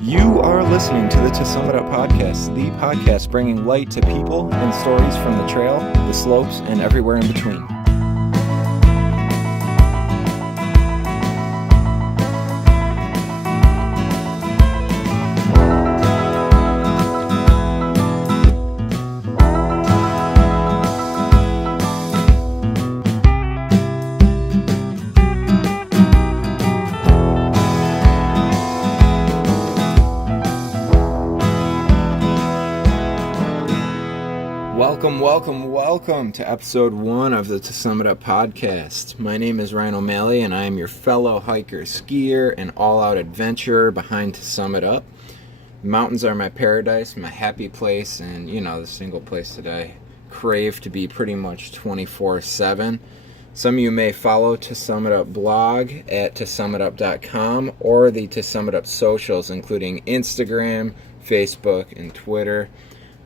You are listening to the To Sum It Up podcast, the podcast bringing light to people and stories from the trail, the slopes, and everywhere in between. Welcome to episode 1 of the To Sum It Up podcast. My name is Ryan OMalley, and I am your fellow hiker, skier, and all-out adventurer behind To Sum It Up. Mountains are my paradise, my happy place, and, the single place that I crave to be pretty much 24/7. Some of you may follow To Sum It Up blog at tosummitup.com or the To Sum It Up socials, including Instagram, Facebook, and Twitter.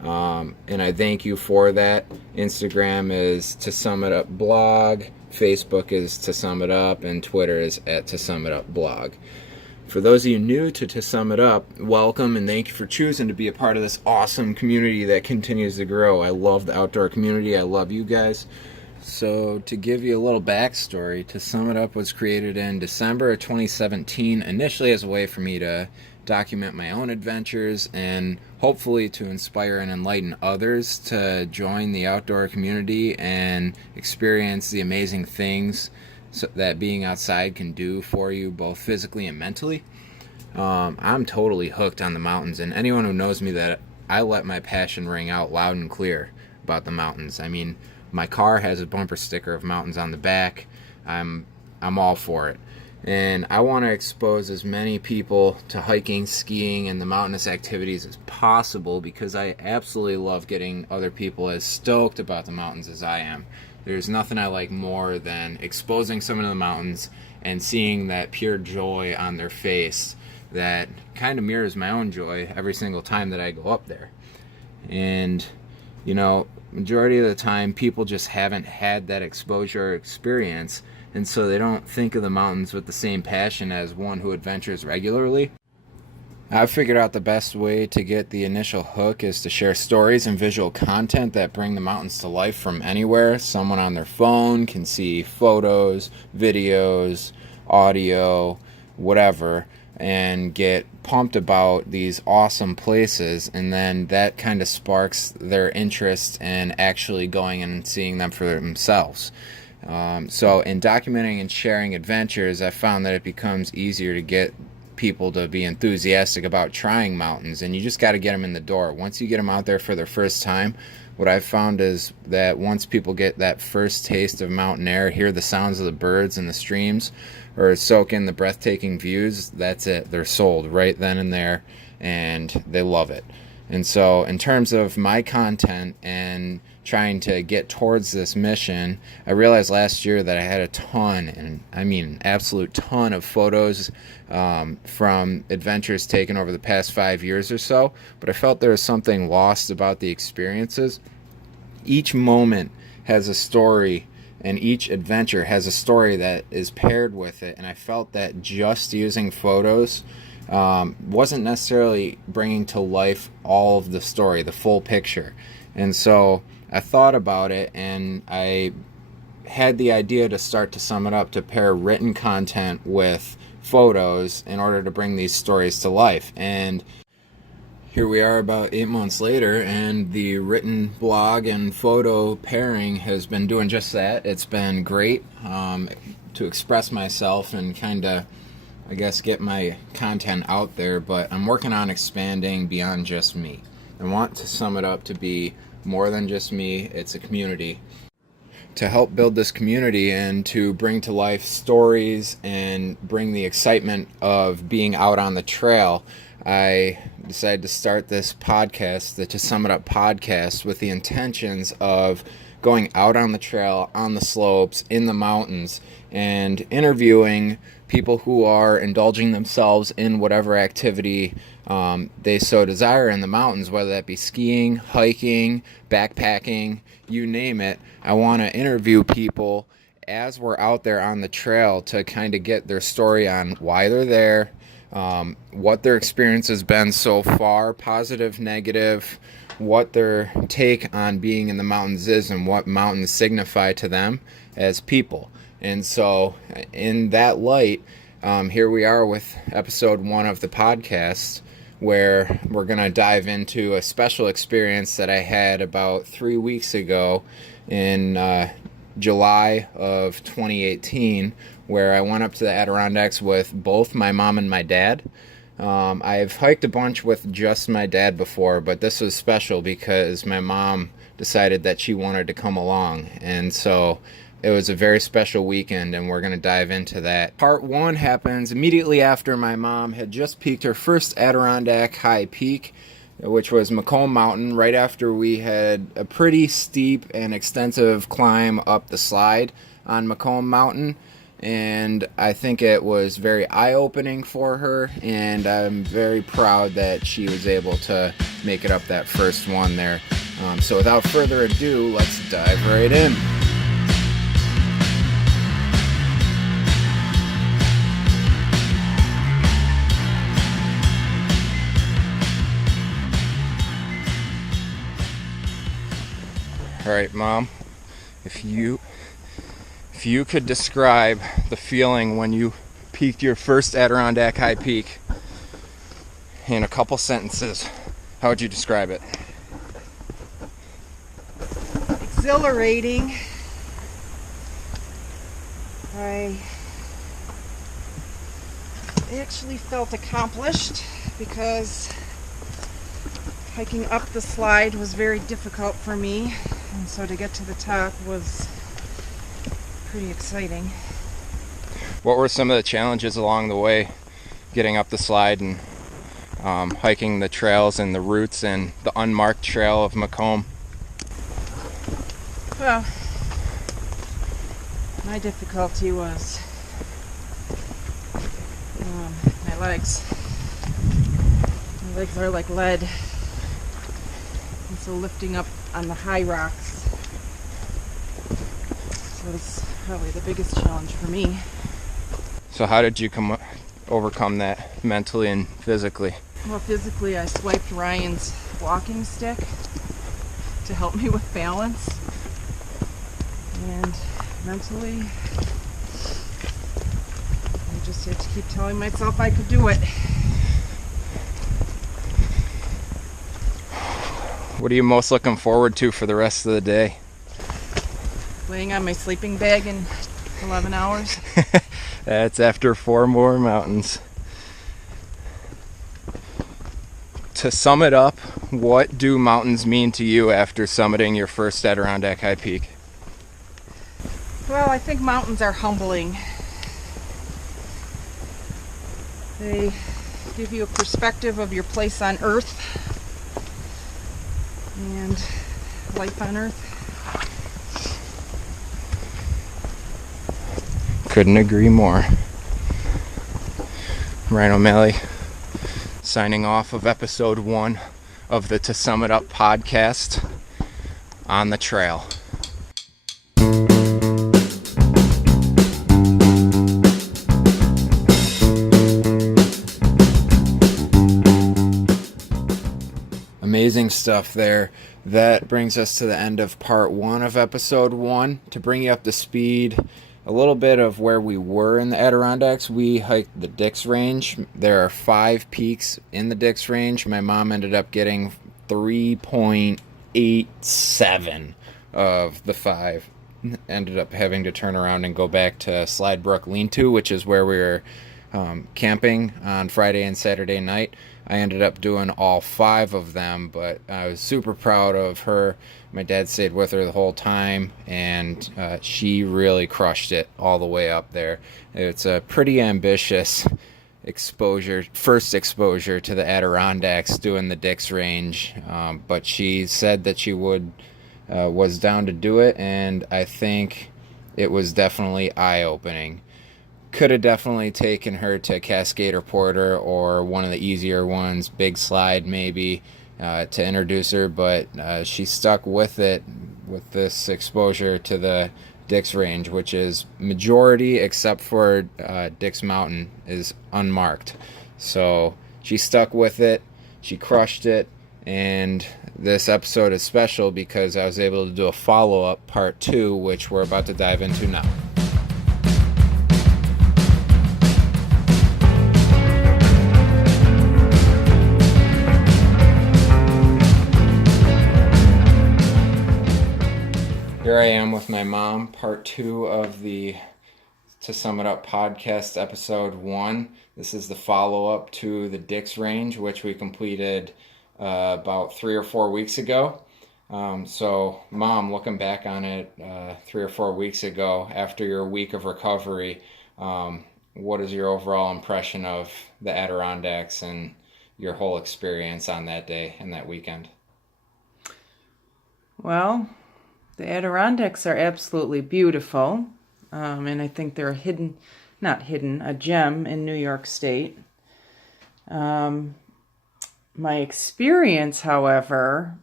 And I thank you for that. Instagram is To Sum It Up blog, Facebook is To Sum It Up, and Twitter is at To Sum It Up blog. For those of you new to Sum It Up, welcome and thank you for choosing to be a part of this awesome community that continues to grow. I love the outdoor community. I love you guys. So to give you a little backstory, To Sum It Up was created in December of 2017, initially as a way for me to document my own adventures and hopefully to inspire and enlighten others to join the outdoor community and experience the amazing things that being outside can do for you both physically and mentally. I'm totally hooked on the mountains, and anyone who knows me, that I let my passion ring out loud and clear about the mountains. I mean, my car has a bumper sticker of mountains on the back. I'm all for it. And I want to expose as many people to hiking, skiing, and the mountainous activities as possible because I absolutely love getting other people as stoked about the mountains as I am. There's nothing I like more than exposing someone to the mountains and seeing that pure joy on their face that kind of mirrors my own joy every single time that I go up there. And, majority of the time people just haven't had that exposure or experience, and so they don't think of the mountains with the same passion as one who adventures regularly. I've figured out the best way to get the initial hook is to share stories and visual content that bring the mountains to life from anywhere. Someone on their phone can see photos, videos, audio, whatever, and get pumped about these awesome places, and then that kind of sparks their interest in actually going and seeing them for themselves. So in documenting and sharing adventures, I found that it becomes easier to get people to be enthusiastic about trying mountains, and you just got to get them in the door. Once you get them out there for their first time, what I've found is that once people get that first taste of mountain air, hear the sounds of the birds and the streams, or soak in the breathtaking views, that's it. They're sold right then and there, and they love it. And so in terms of my content and trying to get towards this mission, I realized last year that I had a ton, and I mean an absolute ton of photos from adventures taken over the past 5 years or so, but I felt there was something lost about the experiences. Each moment has a story, and each adventure has a story that is paired with it, and I felt that just using photos wasn't necessarily bringing to life all of the story, the full picture. And so I thought about it, and I had the idea to start To Sum It Up to pair written content with photos in order to bring these stories to life. And here we are about 8 months later, and the written blog and photo pairing has been doing just that. It's been great to express myself and kind of, I guess, get my content out there, but I'm working on expanding beyond just me. I want To Sum It Up to be more than just me. It's a community. To help build this community and to bring to life stories and bring the excitement of being out on the trail, I decided to start this podcast, the To Sum It Up podcast, with the intentions of going out on the trail, on the slopes, in the mountains, and interviewing people who are indulging themselves in whatever activity they so desire in the mountains, whether that be skiing, hiking, backpacking, you name it. I want to interview people as we're out there on the trail to kind of get their story on why they're there, what their experience has been so far, positive, negative, what their take on being in the mountains is, and what mountains signify to them as people. And so in that light, here we are with episode 1 of the podcast, where we're going to dive into a special experience that I had about 3 weeks ago in July of 2018, where I went up to the Adirondacks with both my mom and my dad. I've hiked a bunch with just my dad before, but this was special because my mom decided that she wanted to come along. And so it was a very special weekend, and we're going to dive into that. Part 1 happens immediately after my mom had just peaked her first Adirondack High Peak, which was Macomb Mountain, right after we had a pretty steep and extensive climb up the slide on Macomb Mountain. And I think it was very eye-opening for her, and I'm very proud that she was able to make it up that first one there. So without further ado, let's dive right in. All right, Mom, if you could describe the feeling when you peaked your first Adirondack High Peak in a couple sentences, how would you describe it? Exhilarating. I actually felt accomplished because hiking up the slide was very difficult for me, and so to get to the top was pretty exciting. What were some of the challenges along the way, getting up the slide and hiking the trails and the routes and the unmarked trail of Macomb? Well, my difficulty was my legs. My legs are like lead, and so lifting up on the high rocks was probably the biggest challenge for me. So how did you overcome that mentally and physically? Well, physically I swiped Ryan's walking stick to help me with balance, and mentally I just had to keep telling myself I could do it. What are you most looking forward to for the rest of the day? Laying on my sleeping bag in 11 hours. That's after 4 more mountains. To sum it up, what do mountains mean to you after summiting your first Adirondack High Peak? Well, I think mountains are humbling. They give you a perspective of your place on Earth and life on Earth. Couldn't agree more. Ryan OMalley signing off of episode 1 of the To Sum It Up podcast on the trail. Amazing stuff there. That brings us to the end of part 1 of episode 1. To bring you up to speed, a little bit of where we were in the Adirondacks. We hiked the Dix Range. There are 5 peaks in the Dix Range. My mom ended up getting 3.87 of the 5. Ended up having to turn around and go back to Slide Brook Lean-To, which is where we were camping on Friday and Saturday night. I ended up doing all 5 of them, but I was super proud of her. My dad stayed with her the whole time, and she really crushed it all the way up there. It's a pretty ambitious first exposure to the Adirondacks doing the Dix Range, but she said that she was down to do it, and I think it was definitely eye-opening. Could have definitely taken her to Cascade or Porter or one of the easier ones, Big Slide maybe, to introduce her, but she stuck with it with this exposure to the Dix Range, which is majority, except for Dix Mountain, is unmarked. So she stuck with it, she crushed it, and this episode is special because I was able to do a follow-up, part 2, which we're about to dive into now. Here I am with my mom, part 2 of the To Sum It Up podcast, episode 1. This is the follow-up to the Dix Range, which we completed about 3 or 4 weeks ago. So, Mom, looking back on it 3 or 4 weeks ago, after your week of recovery, what is your overall impression of the Adirondacks and your whole experience on that day and that weekend? Well, the Adirondacks are absolutely beautiful, and I think they're a gem in New York State. My experience, however,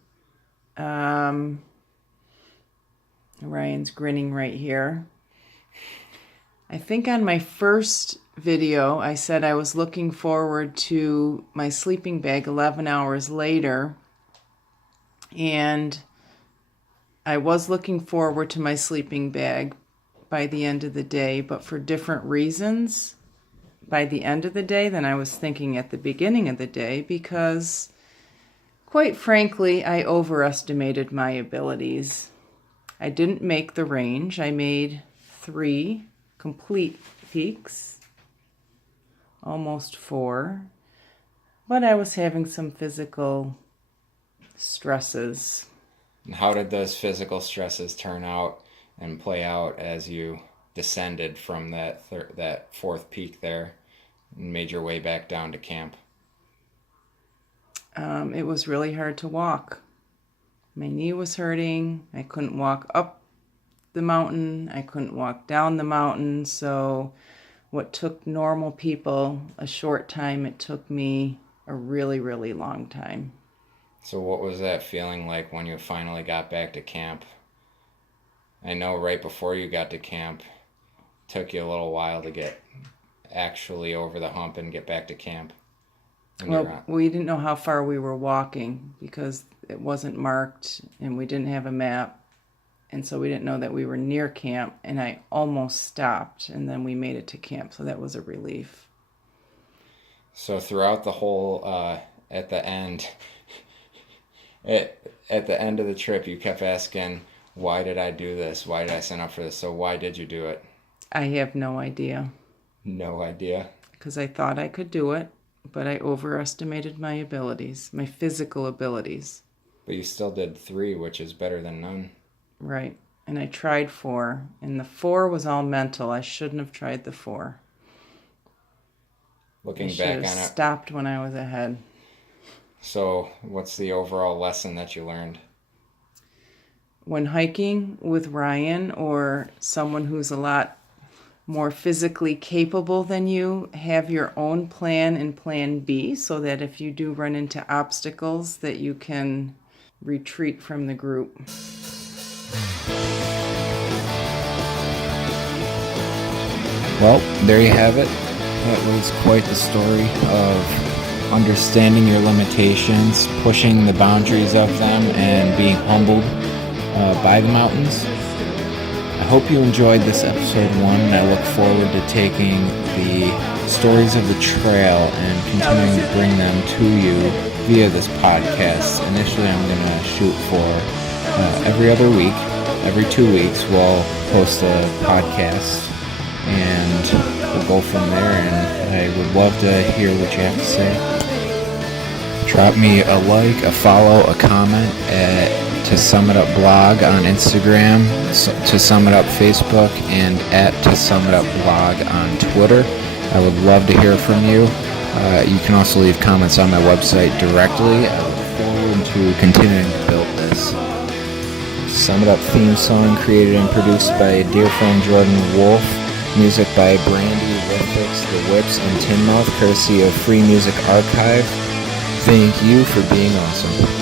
Ryan's grinning right here. I think on my first video, I said I was looking forward to my sleeping bag 11 hours later, and I was looking forward to my sleeping bag by the end of the day, but for different reasons by the end of the day than I was thinking at the beginning of the day, because quite frankly, I overestimated my abilities. I didn't make the range. I made 3 complete peaks, almost 4, but I was having some physical stresses. How did those physical stresses turn out and play out as you descended from that 4th peak there and made your way back down to camp? It was really hard to walk. My knee was hurting. I couldn't walk up the mountain. I couldn't walk down the mountain. So what took normal people a short time, it took me a really, really long time. So what was that feeling like when you finally got back to camp? I know right before you got to camp, it took you a little while to get actually over the hump and get back to camp. Well, we didn't know how far we were walking because it wasn't marked and we didn't have a map. And so we didn't know that we were near camp, and I almost stopped, and then we made it to camp. So that was a relief. So throughout the whole, at the end... At the end of the trip, you kept asking, why did I do this? Why did I sign up for this? So why did you do it? I have no idea. No idea? Because I thought I could do it, but I overestimated my abilities, my physical abilities. But you still did 3, which is better than none. Right. And I tried 4, and the 4 was all mental. I shouldn't have tried the 4. Looking back on it. Stopped when I was ahead. So, what's the overall lesson that you learned? When hiking with Ryan or someone who's a lot more physically capable than you, have your own plan and plan B so that if you do run into obstacles that you can retreat from the group. Well, there you have it. That was quite the story of understanding your limitations, pushing the boundaries of them, and being humbled by the mountains. I hope you enjoyed this episode 1, and I look forward to taking the stories of the trail and continuing to bring them to you via this podcast. Initially, I'm going to shoot for every other week. Every 2 weeks, we'll post a podcast, and we'll go from there, and I would love to hear what you have to say. Drop me a like, a follow, a comment at To Sum It Up blog on Instagram, To Sum It Up Facebook, and at To Sum It Up blog on Twitter. I would love to hear from you. You can also leave comments on my website directly. I look forward to continuing to build this. Sum It Up theme song created and produced by a dear friend Jordan Wolf. Music by Brandy, Lithics, The Whips, and Tinmouth, courtesy of Free Music Archive. Thank you for being awesome.